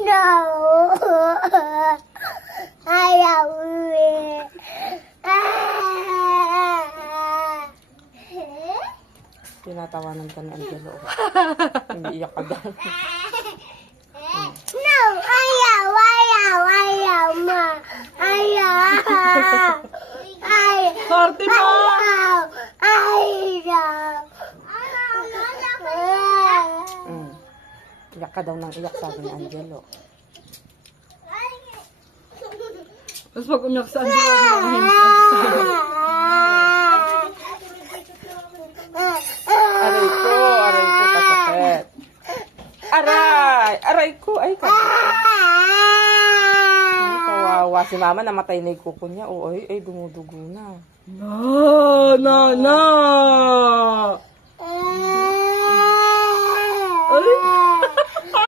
No. Ayaw. Tinatawanan ka ni Angelo. Umiiyak ka daw. No, ayaw, ma. Ayaw. Sorte mo! Ayaw. Iyak ka daw ng iyak, sabi ni Angelo. Tapos pag umiyak sa Angelo, aray ko, kasakit. Aray ko, ay kawawa. Si mama namatay na yung kuko niya. Ay, dumudugo na. Na.